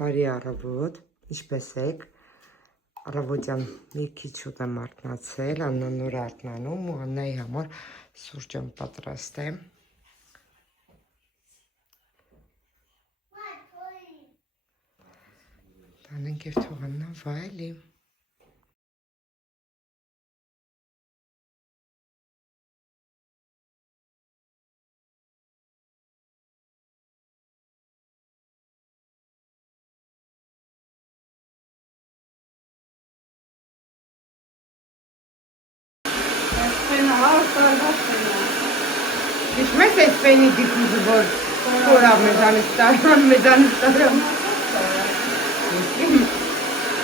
Բարի առավոտ, ինչպես եք, առավոտյան մի քիչ շուտ եմ արթնացել, Աննան նոր արթնանում ու Աննայի համար սուրճ եմ պատրաստել։ Տանենք և թող Աննան վայելի։ Հիշում ես այս ֆենի դիֆուզը, որ կորա մեզանից տարան։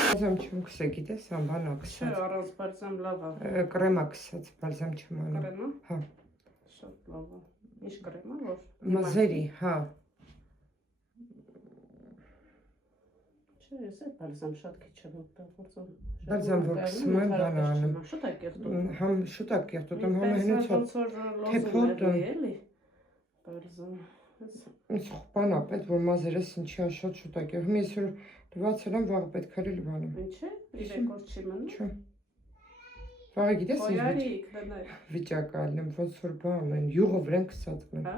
Բալզամ չեմ կսա, գիտես, անբան ակսած։ Չէ, առանց բալզամ լավ է։ Կրեմ ակսած, բալզամ չեմ անում։ Կրեմա։ Հա։ Շատ լավ է։ Ինչ կրեմա, որ։ Մազերի, հա։ Չէ, ես բալզամ շատ քիչ եմ օգտագործում։ Բալզամ որ կսում եմ բան անում։ Շուտ է կեղտոտում։ Համ շուտ է կեղտոտում, համ հենց թեփոտում։ Բալզամ։ Ինձ բան է պետք, որ մազերս ինչի է շատ շուտ է կեղտում։ Ես որ դվածել եմ, վաղ պետք է լվանում։ Ինչ է։ Իրեկորդ չի մնում։ Չէ։ Վաղը գիտես Կոյարիկ դնայ։ վիճակը ալնեմ, ոնց որ բան են, յուղը վրան կսածվում։ Հա։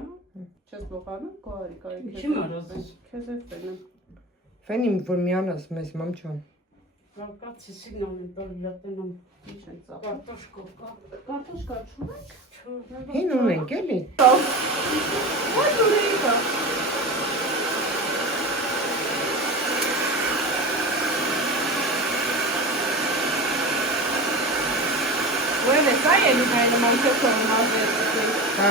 Չես բոխանում, կոյարիկ այ։ Ինչի՞ մարոզես։ Քեզ է ֆենը։ Ֆենիմ որ միանաս մեզ մամ ջան։ Կացի սիգնալը դառնամ։ Ինչ են ծա։ Կարտոշկա։ Կարտոշկա չունեք։ Հին ունենք էլի։ Այդ ունեիքա։ Ո՞րն է սա էլի նայում անցել մազերը։ Հա։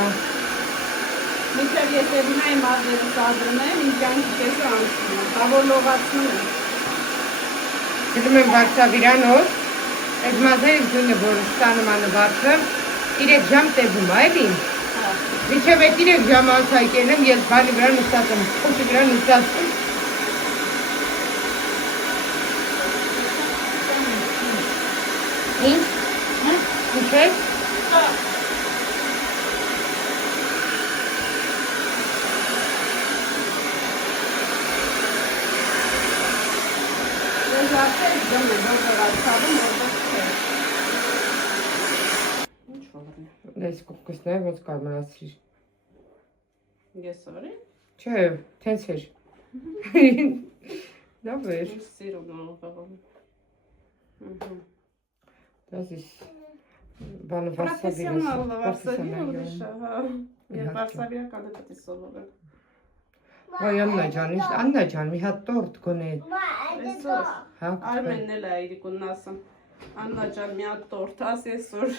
Մինչև ես էլինայի մազերը սադրում եմ, ինձ յանքի կեսը անցնում եմ, բավոր լողացնում եմ։ Գնում եմ վարդավիրանով, այդ մազերը ձունը, որ ստանում անվարդը, 3 ժամ տևում է, էլի։ Մինչև այդ 3 ժամ անցայկել եմ, ես բանի վրա նստած եմ, խոշի վրա նստած եմ։ Ինչ? Ինչ է? Դες կողքս նայ ոնց կարմրացրիր։ Ես արի։ Չէ, տենց էր։ Լավ էր։ Ինչ սիրում եմ ողողում։ Das ist բանը վարսավիրը ուրիշ է, հա։ Ես վարսավիրականը պետք է սովորեմ։ Ոյ Աննա ջան, մի հատ տորտ գոնե։ Այսօր Հա։ Արմենն էլ է իրիկուն ասում։ Աննա ջան, մի հատ տորտ աս այսօր։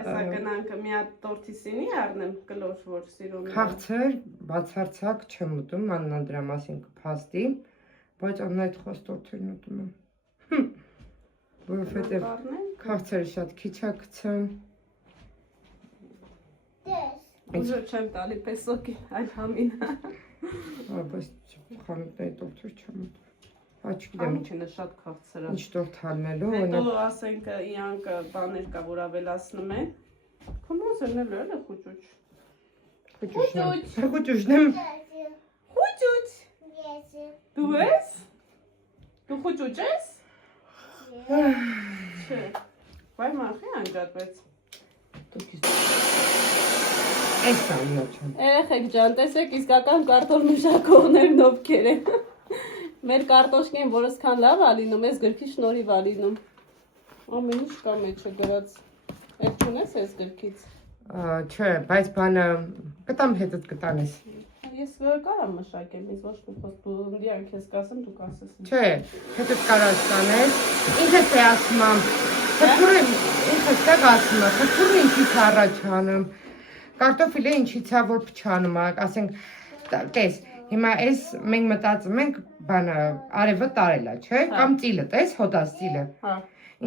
Այսա գնանք մի հատ տորտի սինի առնեմ, կլոր որ սիրում եմ։ Քաղցր, բացարձակ չեմ ուտում, Աննան դրա մասին կփաստի, բայց Աննա այդ խոս տորտերն ուտում եմ։ Որովհետև քաղցրը շատ քիչ է գցում։ Ուժը չեմ տալի պեսոկի այլ համին։ Բայց խանութների տորտեր չեմ ուտում։ Աչքիդեմ Ամիջինը շատ քաղցր է։ ինչ տորտ հալնելու, Հետո ասենք իրանք բաներ կա, որ ավելացնում են։ Քոմոզերն էլ է խուճուճ։ Խուճուճն եմ։ Խուճուճ։ Դու ես։ Դու խուճուճ ես։ Չէ։ Վայ մախի անջատվեց։ Այս Աննա ջան։ Երեխեք ջան, տեսեք իսկական կարտոլ մշակողներն ովքեր են։ Մեր կարտոշկեն, որ այսքան լավ է լինում, այս գրքի շնորհիվ է լինում։ Ամեն ինչ կա մեջը գրած։ Այդ չունես այս գրքից։ Չէ, բայց բանը կտամ հետդ կտանես։ Ես կարամ մշակեմ, ես ոչ մի խոսք դու ընդիան քեզ կասեմ, դու կասես։ Չէ, հետդ կարաս տանես։ Ինքս է ասում եմ։ Խփուրը ինքս է ասում եմ, խփուրը ինչից առաջանում։ Կարտոֆիլը ինչից է որ փչանում է, ասենք տես, հիմա այս մենք մտածում ենք բանը արևը տարել է, չէ՞, կամ ծիլը, տես, հոտած ծիլը։ Հա։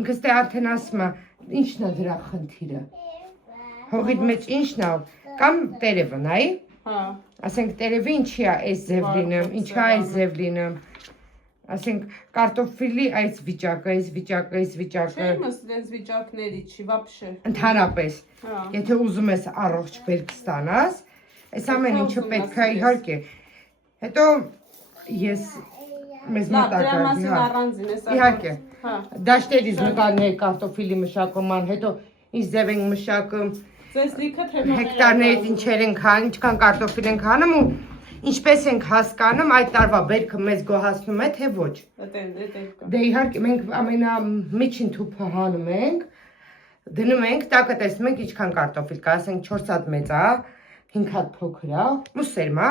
Ինքս դե արդեն ասում եմ, ինչն է դրա խնդիրը։ Հողիդ մեջ ինչն է, կամ տերևը, նայ։ Հա։ Ասենք տերևը ինչի է այս ձև լինում, ինչի է այս ձև լինում։ Ասենք կարտոֆիլի այս վիճակը, Չէ, իմս դենց վիճակների չի, վապշե։ Ընդհանրապես, Հա։ եթե ուզում ես առողջ բերք ստանաս, այս ամեն ինչը պետք է իհարկե Հետո ես մեզ Լավ, դրա մտակար մասին առանձին է սա։ Իհարկե։ Հա։ Դաշտերից նկարներ կարտոֆիլի մշակման, հետո ինչ ձև ենք մշակում, Ձեզ լիքը թեմաներ։ հեկտարներից ինչեր ենք հանում, ինչքան կարտոֆիլ ենք հանում ու ինչպես ենք հասկանում այդ տարվա բերքը մեզ գոհացնում է թե ոչ։ Դե իհարկե մենք ամենամիջին թուփը հանում ենք, դնում ենք, տակը տեսնում ենք ինչքան կարտոֆիլ կա, ասենք 4 հատ մեծ է, 5 հատ փոքր է, ու սերմ է։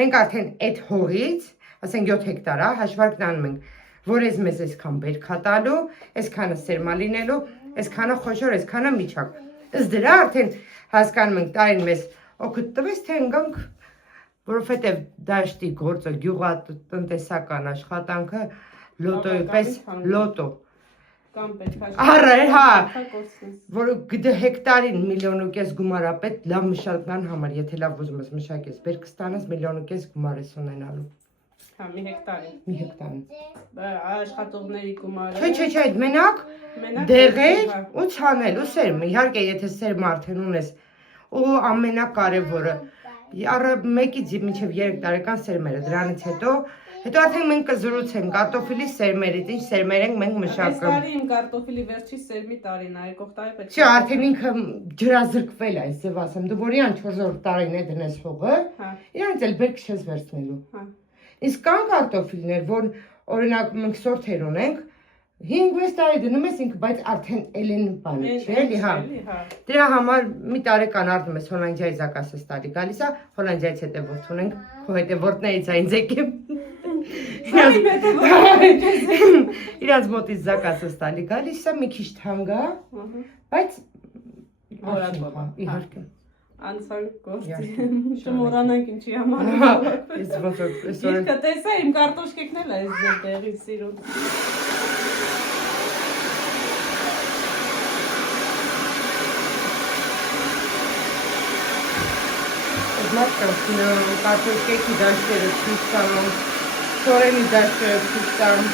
Մենք արդեն այդ հողից, ասենք 7 հեկտար է, հաշվարկն անում ենք, որ ես մեզ այսքան բերք է տալու, այսքանը սերմա լինելու, այսքանը խոշոր, այսքանը միջակ։ Ըստ դրա արդեն հասկանում ենք տարին մեզ օգուտ տվեց, թե ընկանք, որովհետև դաշտի գործը, գյուղատնտեսական աշխատանքը լոտոյի պես լոտո։ Կամ պետք է։ Առ հա, որ գտե հեկտարին 1.5 միլիոն գումար է պետք լավ մշակման համար, եթե լավ ուզում ես մշակես, բերք ստանաս 1.5 միլիոն գումար ես ունենալու։ Հա, մի հեկտարին։ Մի հեկտարին։ Աշխատողների գումարը։ Չէ, այդ մենակ դեղեր ու ցանել ու սերմ, իհարկե եթե սերմ արդեն ունես, ու ամենակարևորը առ 1-ից մինչև 3 տարեկան սերմերը, դրանից հետո արդեն մենք կզրուցենք կարտոֆիլի սերմերից, ինչ սերմեր ենք մենք մշակում։ Այս տարի իմ կարտոֆիլի վերջի սերմի տարին է, եկող տարի պետք է։ Չէ, արդեն ինքը ջրազրկվել է, այսպես ասեմ, դու որյան 4-րդ տարին է դնես հողը, իրանց էլ բերք չես վերցնելու։ Իսկ կան կարտոֆիլներ, որ օրինակ մենք սորթեր ունենք, 5-6 տարի դնում ես ինքը, բայց արդեն էլեն բանը չէ, էլի հա։ Դրա համար մի տարեկան առնում ես Հոլանդիայի զակասը ստալի գալիս է, Հոլանդիայից հետո որդու ունենք, քո հետո որդներից այն ձեկեմ։ Իրանց մոտից զակասը ստալի գալիս է, մի քիչ թանկ է, բայց որակով իհարկե։ Անցանք գործի, չմոռանանք ինչի համար։ Իսկ տեսա իմ կարտոշկեքն էլ է այս ձեր տեղի սիրուն։ Մարդը կարտոշկեքի դաշտերը ցույց տանում, թորենի դաշտերը ցույց տանում,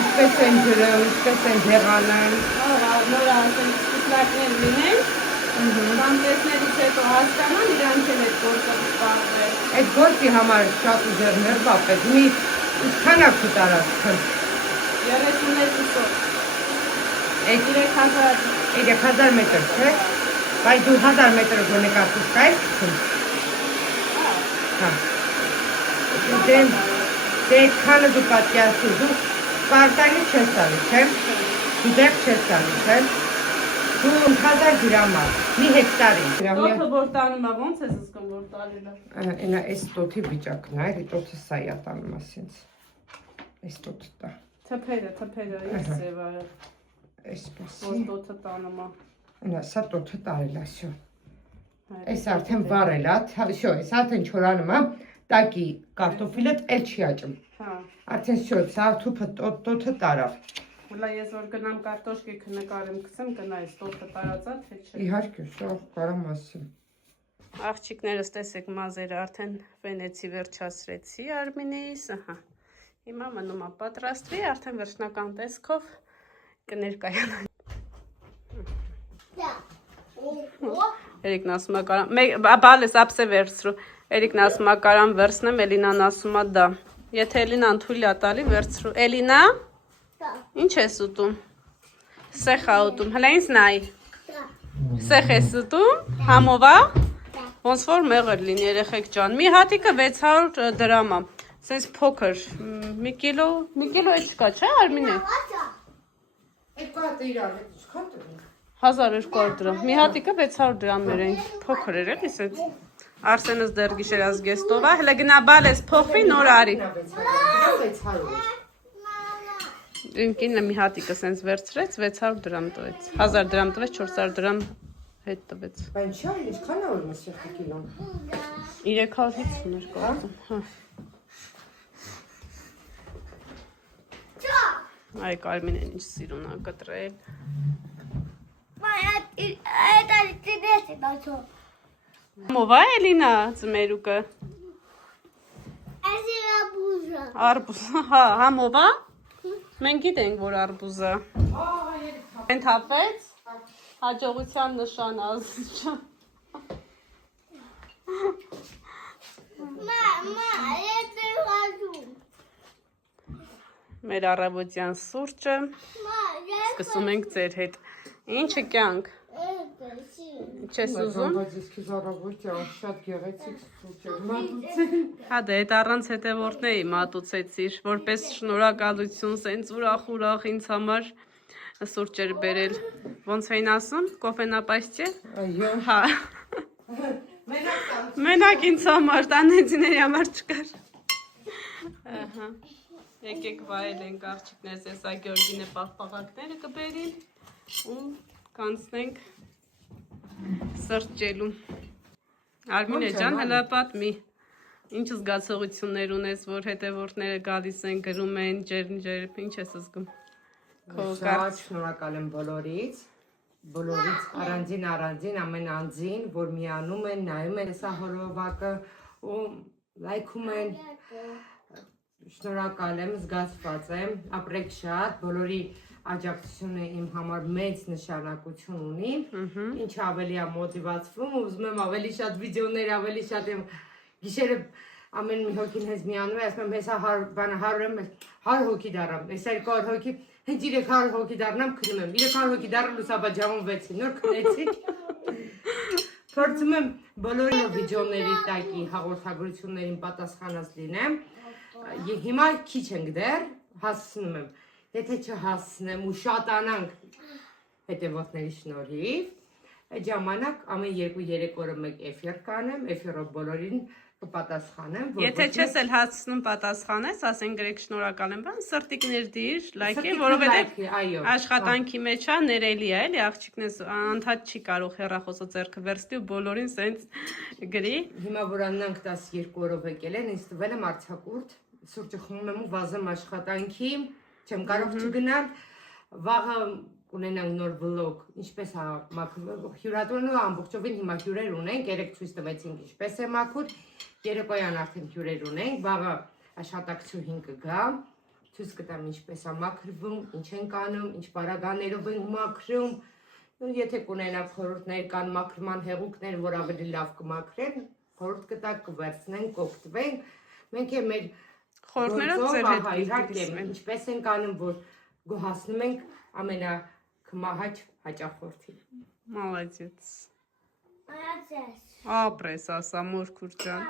ինչպես են ջրում, ինչպես են դեղանում։ Նոր ասենք սկսնակներ լինեն, կամ տեսնելուց հետո հասկանան իրանք էլ այդ գործը զբաղվել։ Այդ գործի համար շատ ուժեղ ներվա պետք, մի քանակ տարածքն։ 32-ով։ Այդ 3000 մետր, չէ՞։ Բայց դու 1000 մետր գոնե կարտոշկա ես գցում։ Հա։ Դե այդքանը դու պատկերացրու, դու Սպարտանի չես տալի, չէ՞։ Դու դեղ չես տալի, չէ՞։ Դու 1000 գրամ է, մի հեկտարին։ Տոթը որ տանում է, ոնց ես զգում որ տալել է։ Այնա այս տոթի վիճակն է, այդ տոթը սա է տանում ասենց։ Այս տոթը տա։ Թփերը, ես ձև արել։ Այսպես։ Որ տոթը տանում է։ Այնա սա տոթը տարել է, շո։ Այս արդեն վառել է, շո, այս արդեն չորանում է, տակի կարտոֆիլը էլ չի աճում։ Հա։ Արդեն շո, սա թուփը տոթը տարավ։ Ուլա ես որ գնամ կարտոշկեքը նկարեմ, գցեմ կնայես տոթը տարածա թե չէ։ Իհարկե, շո, կարամ ասեմ։ Աղջիկներս տեսեք մազերը արդեն վենեցի վերջացրեցի Արմինեիս, ահա։ Հիմա մնում է պատրաստվի, արդեն վերջնական տեսքով կներկայանա։ Էրիկն ասում է կարամ, բալես ապսե վերցրու, Էրիկն ասում է կարամ վերցնեմ, Էլինան ասում է դա, եթե Էլինան թույլ է տալի վերցրու, Էլինա, ինչ ես ուտում, սեխ է ուտում, հլա ինձ նայի, սեխ ես ուտում, համով է, ոնց որ մեղր լինի երեխեք ջան, մի հատիկը 600 դրամ է, սենց փոքր, մի կիլո էս չկա, չէ Արմինե։ Այդ կատը իրար, չքան տրում։ 1200 դրամ, մի հատիկը 600 դրամներ են, փոքր էր էլի սենց, Արսենս դեռ գիշերած գեստով է, հլա գնա բալես փոխվի նոր արի։ Ինքինը մի հատիկը սենց վերցրեց, 600 դրամ տվեց, 1000 դրամ տվեց, 400 դրամ հետ տվեց։ Բայց չէ, ինչքան է որ մսեխի կիլոն։ 350 էր կողում, հա։ Այ Կարմինեն ինչ սիրուն է կտրել։ Մով է Էլինա ծմերուկը։ Արբուզ, հա, համով է։ Մենք գիտենք, որ արբուզը։ Են թափեց, հաջողության նշան ազգ։ Մամա, Մեր առավոտյան սուրճը։ Սկսում ենք ձեր հետ։ Ինչը կյանք։ Չես ուզում։ Բայց իսկի առավոտյան շատ գեղեցիկ սուրճ էր մատուցել։ Հա դե այդ առանց հետևորդների մատուցեցիր, որպես շնորհակալություն, սենց ուրախ ինձ համար սուրճեր բերել։ Ոնց էին ասում, կոֆենապայսչե։ Այո։ Հա։ Մենակ ինձ համար, տանեցիների համար չկար։ Ահա։ Եկեք վայելենք աղջիկներս, եսա Գյորգինը պաղպաղակները կբերի ու կանցնենք սրճելու։ Արմինե ջան, հլա պատմի։ Ինչ զգացողություններ ունես, որ հետևորդները գալիս են, գրում են, ջերմ, ինչ ես զգում։ Շատ շնորհակալ եմ բոլորից առանձին ամեն անձին, որ միանում են, նայում են սա հորովակը ու լայքում են։ Շնորհակալ եմ, զգացված եմ, ապրեք շատ, բոլորի աջակցությունը իմ համար մեծ նշանակություն ունի, ինչ ավելի եմ մոտիվացվում, ուզում եմ ավելի շատ վիդեոներ, ավելի շատ եմ գիշերը ամեն մի հոգին հենց միանում է, ասում եմ հեսա 100 հոգի դառամ, հեսա 200 հոգի, հենց 300 հոգի դառնամ քնում եմ, 300 հոգի դառնալու սաբա ջամոնվեցի, նոր քնեցի։ Փորձում եմ բոլորի վիդեոների տակի հաղորդագրություններին պատասխանած լինեմ։ Հիմա քիչ ենք դեռ, հասցնում եմ, եթե չհասցնեմ ու շատանանք հետևորդների շնորհիվ, այդ ժամանակ ամեն 2-3 օրը մեկ էֆիր կանեմ, էֆիրով բոլորին կպատասխանեմ։ Եթե չես էլ հասցնում պատասխանես, ասեն գրեք շնորհակալ եմ, բան սրտիկներ դիր, լայքի, որովհետև աշխատանքի մեջ է ներելի է, էլի աղջիկնես անդադ չի կարող հեռախոսը ձեռքը վերցնի ու բոլորին սենց գրի։ Հիմա որ աննանք 12 օրով եկել են, ինձ տվել եմ արձակուրդ, սուրճը խմում եմ ու վազեմ աշխատանքի, չեմ կարող չգնալ, վաղը կունենանք նոր վլոգ, ինչպես է հյուրատորն ամբողջովին հիմա հյուրեր ունենք, երեք ցույց տվեցինք ինչպես է մաքուր, երեկոյան արդեն հյուրեր ունենք, վաղը աշխատակցուհին կգա, ցույց կտամ ինչպես է մաքրվում, ինչ ենք անում, ինչ պարագաներով ենք մաքրում, եթե կունենաք խորհուրդներ կան մաքրման հեղուկներ, որ ավելի լավ կմաքրեն, խորհուրդ կտակ կվերցնենք, կօգտվենք, մենք է մեր խորհուրդներով ձեր հետ ինչպես ենք անում, որ գոհացնում ենք ամենակմահաճ հաճախորդին։ Մալադեց։ Ապրես ասա մորքուր ջան։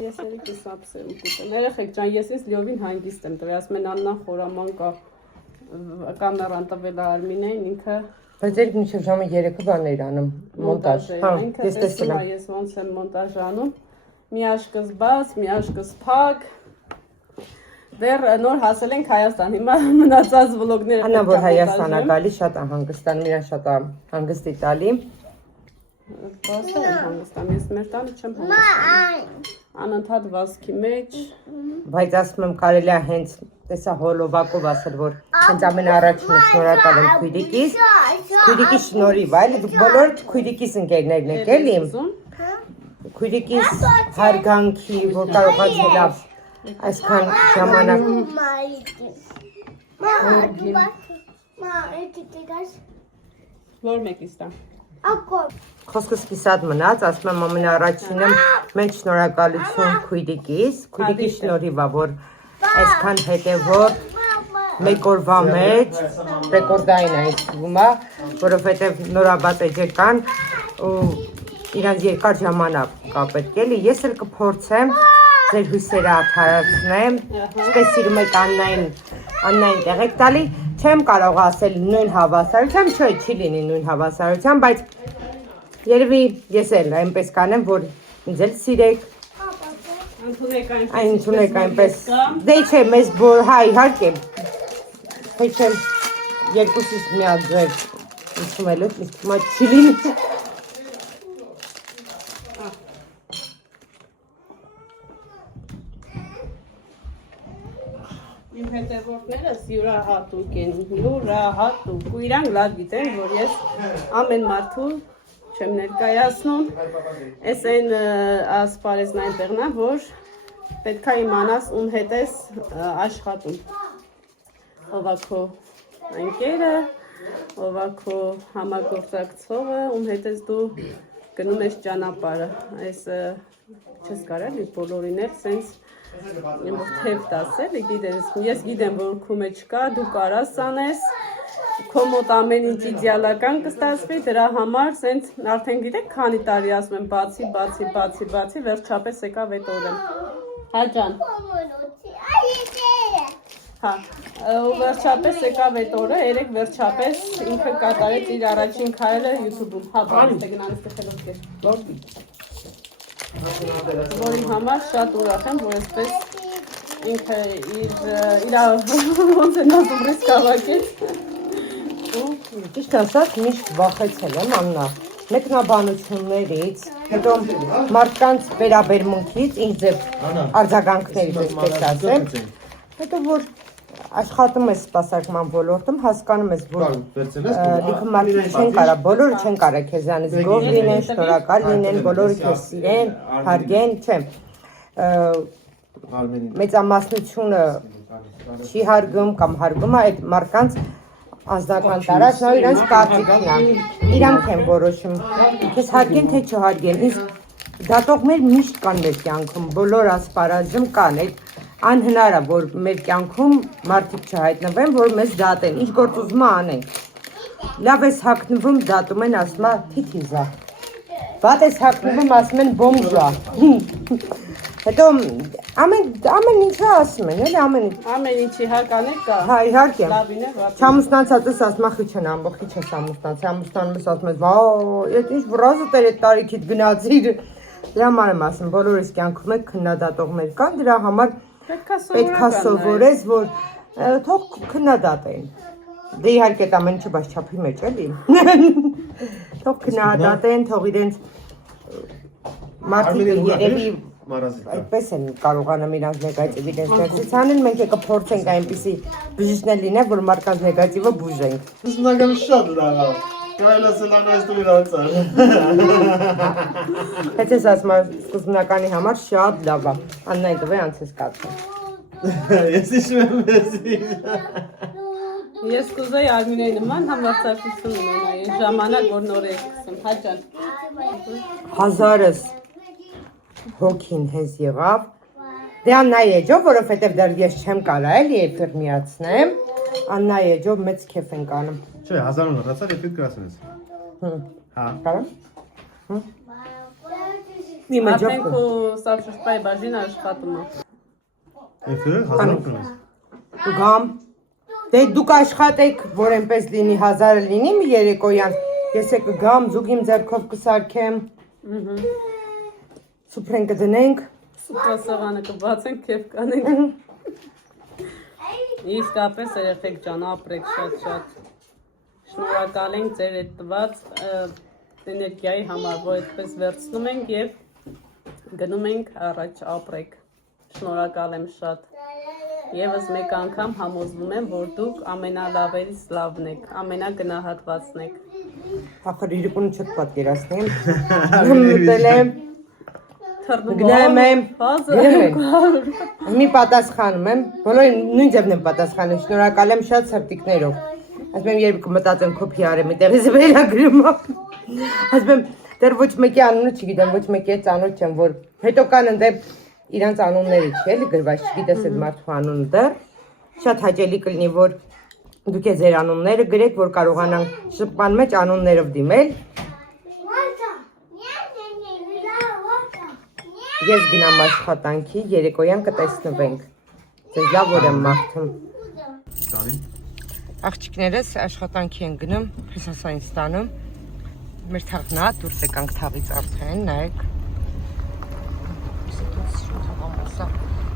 Ես էլի կիսապսեմ ուտեմ։ Երեխեք ջան, ես լյովին հանգիստ եմ տվել, ասում են Աննան խորաման կա կամերան տվել Արմինեն, ինքը բայց երբ մինչև ժամը 3-ը բաներ անում, մոնտաժ։ Հա, ես տեսել եմ։ Ես ոնց եմ մոնտաժ անում։ Մի աշկս բաց, մի աշկս փակ։ Դեռ նոր հասել ենք Հայաստան, հիմա մնացած վլոգները։ Անա որ Հայաստան է գալի, շատ է հանգստանում, իրան շատ է հանգստի տալի։ Բաստա եմ հանգստանում, ես մեր տանը չեմ հանգստանում։ Անընդհատ վազքի մեջ։ Բայց ասում եմ կարելի է հենց տեսա հոլովակով ասել, որ հենց ամենաառաջինը շնորհակալ եմ քույրիկիս։ Քույրիկի շնորհիվ, այլ բոլոր քույրիկիս ընկերներն եք էլի։ Քույրիկիս հարգանքի, որ կարողացել է այսքան ժամանակ։ Որ մեկից տա։ Խոսքս կիսատ մնաց, ասում եմ ամենաառաջինը մենք շնորհակալություն քույրիկիս, քույրիկի շնորհիվ է, որ այսքան հետևորդ մեկ օրվա մեջ ռեկորդային է ինձ, որովհետև նորաբաց էջեկան ու իրանց երկար ժամանակ կա պետք էլի, ես էլ կփորձեմ ձեր հույսերը արդարացնեմ, ինչպես սիրում եք Աննային տեղեք տալի, չեմ կարող ասել նույն հավասարությամբ, չէ, չի լինի նույն հավասարությամբ, բայց երևի ես էլ այնպես կանեմ, որ ինձ էլ սիրեք, ընդունեք այնպես, դե չէ, մեզ հա իհարկե, թե չէ, երկուսից միակ ձև ուսում էլ է, մա չի լինի։ Իմ հետևորդներս յուրահատուկ են, յուրահատուկ, ու իրանք լավ գիտեն, որ ես ամեն մարդու չեմ ներկայացնում, ես են ասպարեզն այնտեղն է, որ պետք է իմանաս ում հետ ես աշխատում, ով է քո ընկերը, ով է քո համագործակցողը, ում հետ ես դու գնում ես ճանապարհը, այս չես կարելի բոլորին էլ սենց թև տաս էլի, գիտես, ես գիտեմ, որ քո մեջ կա, դու կարաս անես, քո մոտ ամեն ինչ իդեալական կստացվի, դրա համար սենց արդեն գիտեք քանի տարի ասում եմ բացի, վերջապես եկավ այդ օրը։ Հա ջան։ Հա, ու վերջապես եկավ այդ օրը, երեք վերջապես ինքը կատարեց իր առաջին քայլը YouTube-ում։ Հա, բանից է գնալիս տխելով կեր։ Որի համար շատ ուրախ եմ, որ այսպես ինքը իր ոնց են ասում ռիսկ ավակեց։ Ճիշտ ասած, միշտ վախեցել եմ Աննա, մեկնաբանություններից, հետո մարդկանց վերաբերմունքից, ինչ ձև արձագանքներից, այսպես ասեմ, հետո որ աշխատում ես սպասարկման ոլորտում, հասկանում ես, որ լիքը մարդիկ չեն կարա, բոլորը չեն կարա քեզանից գոհ լինեն, շնորհակալ լինեն, բոլորը քեզ սիրեն, հարգեն, չէ։ Մեծամասնությունը չի հարգում կամ հարգում է այդ մարդկանց անձնական տարածքն ու իրենց կարծիքն է։ Իրանք են որոշում, քեզ հարգեն թե չհարգեն։ Իսկ դատողներ միշտ կան մեր կյանքում, բոլոր ասպարեզում կան, այդ անհնար է, որ մեր կյանքում մարդիկ չհայտնվեն, որ մեզ դատեն, ինչ գործ ուզում անենք։ Լավ ես հագնվում, դատում են, ասում է թիթիզա։ Վատ ես հագնվում, ասում են բոմժա։ Հետո ամեն ինչը ասում են, էլի ամեն ինչի հականել կա։ Հա, իհարկե։ Լավին է, վատին է։ Չամուսնացածս ասում է խիչ են ամբողջի չես ամուսնացի, ամուսնանում ես ասում ես, վայ, այդ ինչ վրազը տեր այդ տարիքիդ գնացիր։ Դրա համար եմ ասում, բոլորիս կյանքում եք քննադատողներ կան, դրա համար պետք է սովորես, որ թող քննադատեն։ Դե իհարկե դա ամեն ինչը բայց չափի մեջ էլի։ Թող քննադատեն, թող իրենց մարդիկ երևի այդպես են կարողանում իրանց նեգատիվ իրենց ներսից անել, մենք եկը փորձենք այնպիսի բժիշկներ լինել, որ մարդկանց նեգատիվը բուժենք։ Սկզբնական շատ լավ է։ Կարելի է սելանես դու իրանց։ Հետ ես ասում եմ սկզբնականի համար շատ լավ է։ Աննայի տվե անց ես կացում։ Ես հիշում եմ մեզի։ Ես կուզեի Արմինեի նման համարձակություն ունենայի, ժամանակ որ նոր է սկսեմ, հա ջան։ Հազարս հոգին հենց եղավ։ Դե Աննայի էջով, որովհետև դեռ ես չեմ կարա էլի էփիր միացնեմ, Աննայի էջով մեծ քեֆ ենք անում։ Չէ, 1000 ունեցա, էփիր գրասնես։ Հա։ Կարա։ Արդեն քո սավշշպայի բաժինը աշխատում է։ Էփիր 1000 ունես։ Գամ։ Դե դուք աշխատեք, որ այնպես լինի 1000-ը լինի մի երեկոյան, ես է կգամ, զուգ իմ ձեռքով կսարքեմ։ Սուպրեն կդնենք։ Սուպրասեղանը կբացենք, քեֆ կանենք։ Իսկապես երեխեք ջան, ապրեք շատ։ Շնորհակալ ենք ձեր այդ տված էներգիայի համար, որ այդպես վերցնում ենք եւ գնում ենք առաջ ապրեք։ Շնորհակալ եմ շատ։ Եվս մեկ անգամ համոզվում եմ, որ դուք ամենալավերից լավն եք, ամենագնահատվածն եք։ Ախր իրիկունը չդ պատկերացնեմ։ Մտել եմ։ Գնամ եմ։ Մի պատասխանում եմ, բոլորին նույն ձևն եմ պատասխանում, շնորհակալ եմ շատ սրտիկներով։ Ասում եմ, երբ կմտածեմ քո PR-ը միտեղից վերագրում։ Ասում եմ, դեռ ոչ մեկի անունը չգիտեմ, ոչ մեկի ծանոթ չեմ, որ հետո կան ընդդեմ իրանց անունները չի էլի գրված, չգիտես այդ մարդու անունը դեռ։ Շատ հաճելի կլինի, որ դուք է ձեր անունները գրեք, որ կարողանանք շփման մեջ անուններով դիմել։ Ես գնամ աշխատանքի, երեկոյան կտեսնվենք։ Ձեզ լավ օր եմ մաղթում։ Աղջիկներս աշխատանքի են գնում, Հիսասային ստանում։ Մեր թաղն է, դուրս եկանք թաղից արդեն, նայեք։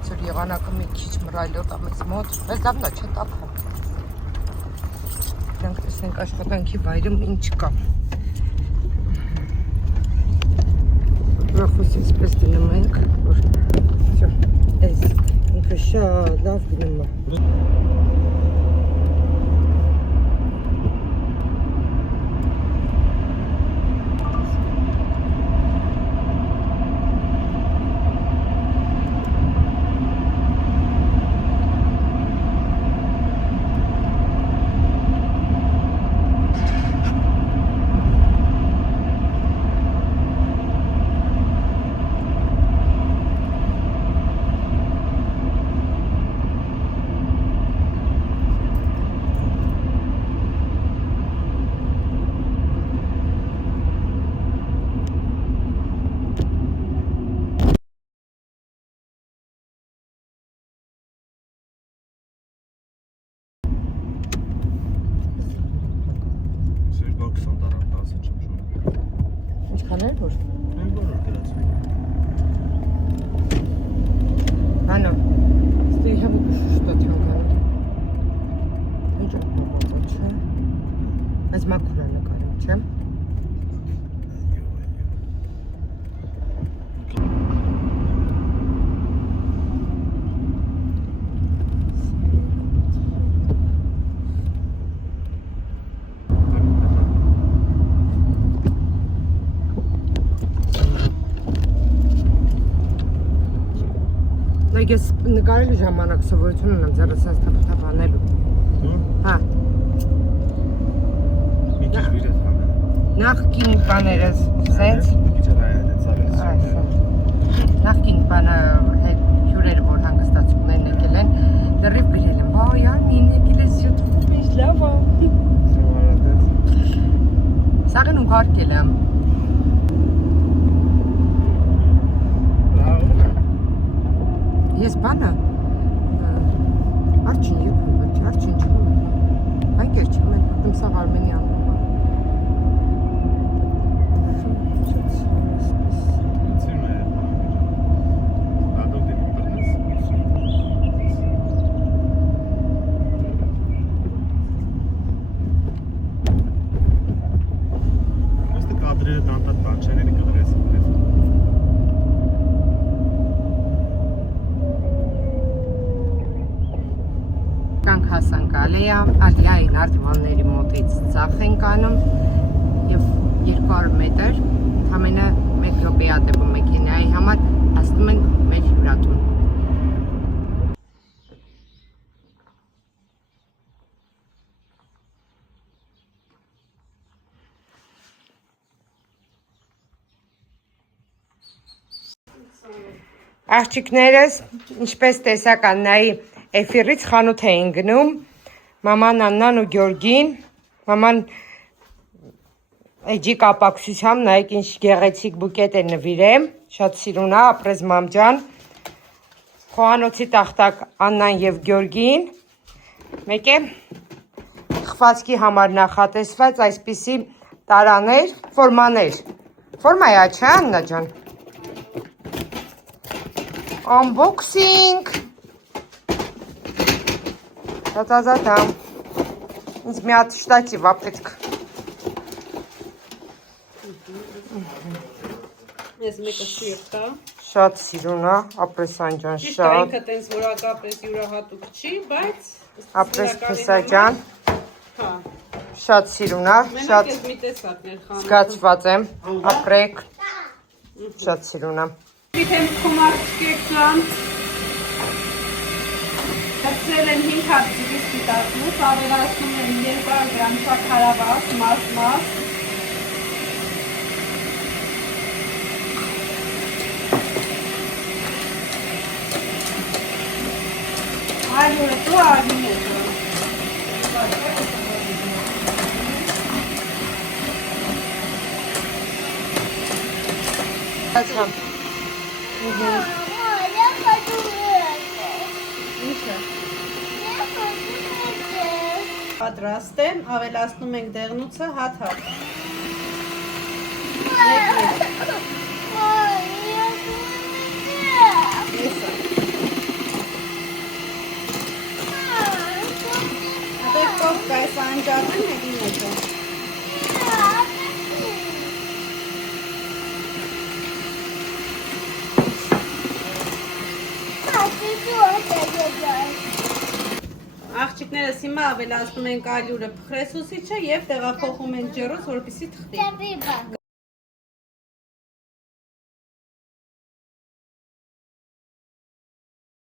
Ձեր եղանակը մի քիչ մռայլոտ է մեզ մոտ, մեզ լավն է, չէ տափը։ Դրանք տեսնենք աշխատանքի վայրում ինչ կա։ Ռախոսից պես դնում ենք, որ այս ինքը շատ լավ գնում է։ Ano. Stay have что там κάνω. Ինչ մոմոզը չէ։ Այս մաքուր է նկարում, չէ։ Ես նկարելու ժամանակ սովորություն ունեմ ձեռս այս թափանելու։ Հա։ Մի քիչ վիրես հանը։ Նախկին բաներս սենց։ Քիչ այդից արես։ Նախկին բանը հետ հյուրերը որ հանգստացումներն եկել են, լրիվ գրել են, «Վայ, նին եկել ես YouTube-ից, ինչ լավ է»։ Սաղին ուղարկել եմ։ Ես բանը արջին եկում ոչ, արջին չում հայկեր չում են, հատում սաղ Արմենյան Asta cadrele tanta tancene di cadrele sempre. Կանք հասանք Ալիային արդմանների մոտից ծախ ենք անում և 200 մետր ընդամենը 1 րոպե է տևում մեքենայի համար հասնում ենք մեր հյուրատուն։ Աղջիկներս ինչպես տեսակ Աննայի Էֆիրից խանութ էին գնում, մաման Աննան ու Գյորգին, մաման էջի կապակցությամբ նայեք ինչ գեղեցիկ բուկետ է նվիրեմ, շատ սիրուն է, ապրես մամջան, խոհանոցի տախտակ Աննան և Գյորգին, մեկ է խվածքի համար նախատեսված այսպիսի տարաներ, ֆորմաներ, ֆորմայա չէ Աննա ջան, unboxing Та-та-та-та. Ինձ մի հատ շտատիվ ա պետք։ Ես մեկը սիրտ է։ Շատ սիրուն է, ապրես Անջան, Ճիշտ է, շատ։ ինքը տենց որակապես յուրահատուկ չի, բայց Ապրես Փսաջան, հա։ շատ սիրուն է, Մենակ շատ ես մի տեսակներ խանում։ զգացված եմ, ապրեք, շատ սիրուն է։ Իդեմ կոմարչկեք ջան։ Հրցել են 5 հատ ձիգի սպիտակնուց, ավելացնում են 200 գրամ շաքարավազ, մաս։ Այլուրը դու ագին է ջան։ Ացամ։ Պատրաստ է, ավելացնում ենք դեղնուցը հատ-հատ։ Հատեքով կայս անջատն եկին էջը։ Աղջիկներս հիմա ավելացնում ենք ալյուրը փխրեսուսիչը և տեղափոխում ենք ջեռոց, որպեսզի թխվի։